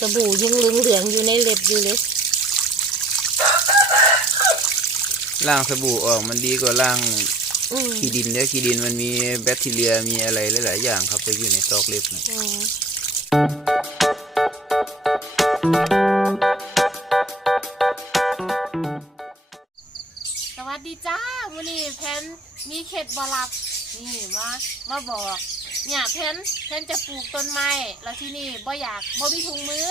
สบู่ยังเหลืองเหลืองๆอยู่ในเล็บอยู่เลยล้างสบู่ออกมันดีกว่าล้างอืมขี้ดินเนี่ยขี้ดินมันมีแบคทีเรียมีอะไรหลายๆอย่างครับไปอยู่ในซอกเล็บนะอืมสวัสดีจ้าวันนี้แพนมีเข็ดบลับนี่มามาบอก เนี่ยแพนแพนจะปลูกต้นไม้แล้วที่นี่บ่อยากบ่มีถุงมือ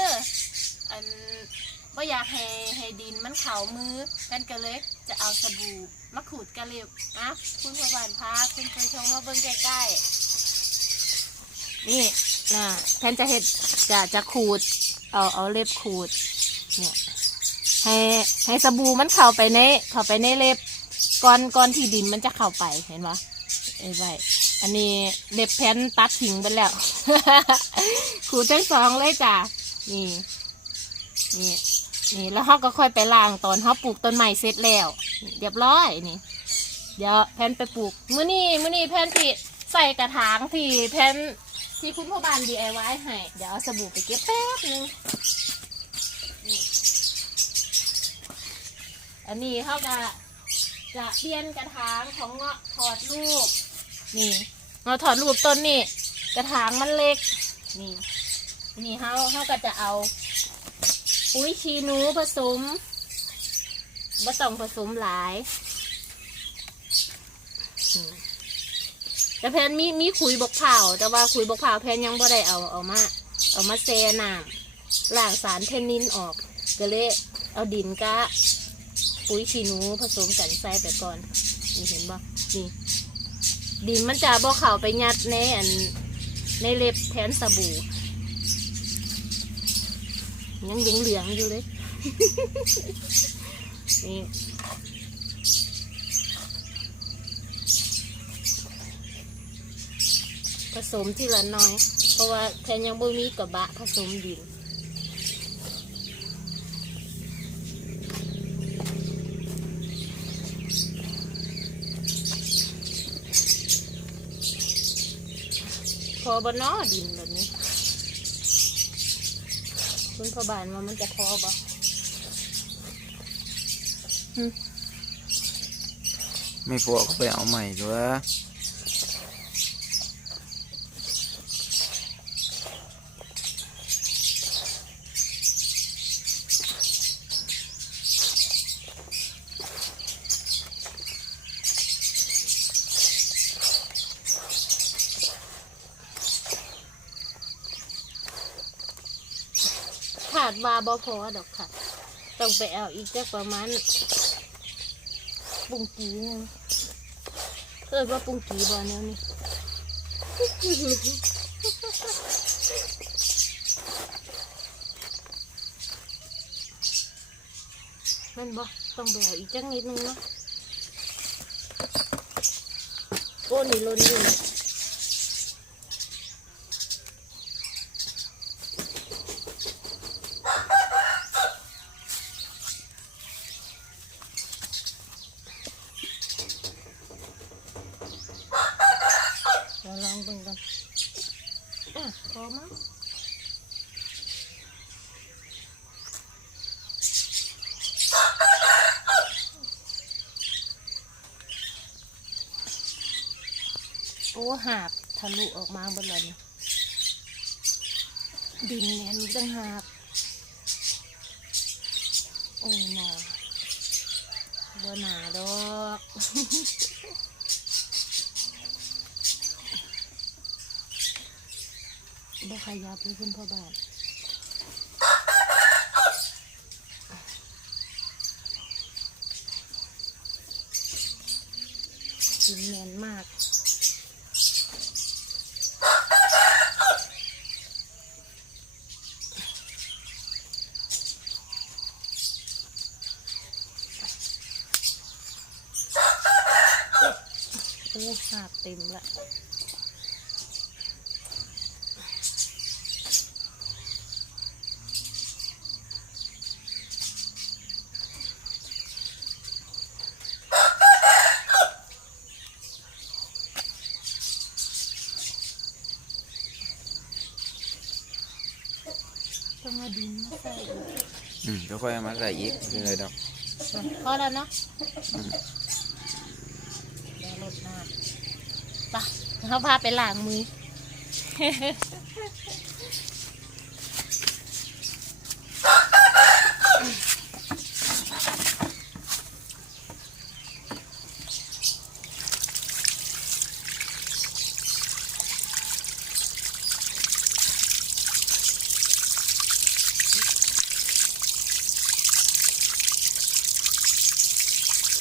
อันบ่อยากให้ให้ดินมันเข่ามือแพนก็เลยจะเอาสบู่มาขูดกระเล็บอะคุณพบานพาคุณผู้ชมมาเบิ่งใกล้ๆนี่นะแพนจะเห็ดจะจะขูด เอาเอาเล็บขูดเนี่ยให้ให้สบู่มันเข้าไปในเข้าไปในเล็บก้อนก้อนที่ดินมันจะเข้าไปเห็นปะไอ้ไว้ อันนี้เล็บแพนตัดทิ้งไปแล้ว ขูดทั้งสองเลยจ้ะ นี่ นี่ นี่แล้วเขาก็ค่อยไปล้างตอนเขาปลูกต้นไม้เสร็จแล้ว เรียบร้อยนี่ เดี๋ยวแพนไปปลูกมื้อนี้มื้อนี้แพนที่ใส่กระถางที่แพนที่คุณพ่อบ้าน DIY ให้ เดี๋ยวเอาสบู่ไปเก็บแป๊บนึงอันนี้เขาก็จะเปลี่ยนกระถางของเงาะถอดลูก นี่เงาถอดลูกต้นนี่กระถางมันเล็ก นี่ นี่เขาเขาก็จะเอาปุ๋ยชีหนูผสมบ่ต้องผสมหลายแต่แพนมีมีขุยบกเผาแต่ว่าขุยบกเผาแพนยังบ่ได้เอาเอามาเอามาแซ่น้ำล้างสารเทนนินออก ก็เลยเอาดินกะปุ๋ยขี้หนูผสมกันใส่ไปก่อน นี่เห็นบ่นี่ ดินมันจะบ่เข้าไปยัดในอันในเล็บแทนสบู่ยังเหลืองๆอยู่เลย นี่ผสมทีละน้อย เพราะว่าแทนยังบ่มีกระบะผสมดิน พอบนอดินแบบนี้คุณพอบานว่ามันจะพอบ่ไม่พอก็ไปเอาใหม่ด้วยาดว่าบ่พอดอกค่ะ ต้องไปเอาอีกจักประมาณปุงกีนึงเอิดว่าปุงกีบ่แนวนี้แมันบ่ต้องไปเอาอีกจักนิดนึงเนาะโอ้นี่ล้นอยู่นี่ เดี๋ยวลองเบิ่งกันอะพอมั้งโอ้ หาบทะลุออกมาบนเลยนี่ดินแน่นอีกตั้งหาบโอ้ยหนาบ่หนาดอกบ่ขยับเลยคุณพ่อบานกินแน่นมาก อ้หาบเต็มละโต้องมาดินมาใส่อีกอืมแล้วค่อยเอามาใส่อีกไม่เป็นไรดอกอะพอแล้วเนาะแล้วรดน้ำไป เขาพาไปล้างมือ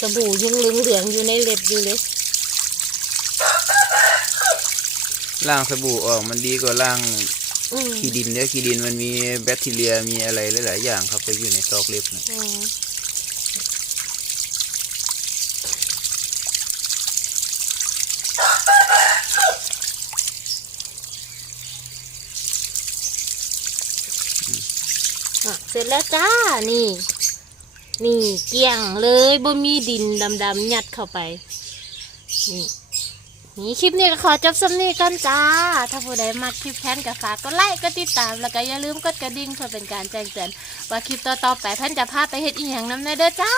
สบู่ยังเหลืองเหลืองๆอยู่ในเล็บอยู่เลย ล้างสบู่ออกมันดีกว่าล้างอืมขี้ดินเนี่ยขี้ดินมันมีแบคทีเรียมีอะไรหลาย ๆ อย่างครับไปอยู่ในซอกเล็บนะอืมอะเสร็จแล้วจ้า นี่ นี่เกลี่ยงเลยบ่มีดินดำๆยัดเข้าไป นี่ นี่คลิปนี้ก็ขอจบสำนีกันจ้า ถ้าผู้ใดมักคลิปแพนก็ฝากก็ไลค์ก็ติดตาม แล้วก็อย่าลืมกดกระดิ่งเพื่อเป็นการแจ้งเตือนว่าคลิปต่อๆไปแพนจะพาไปเฮ็ดอีหยังน้ำในเด้อจ้า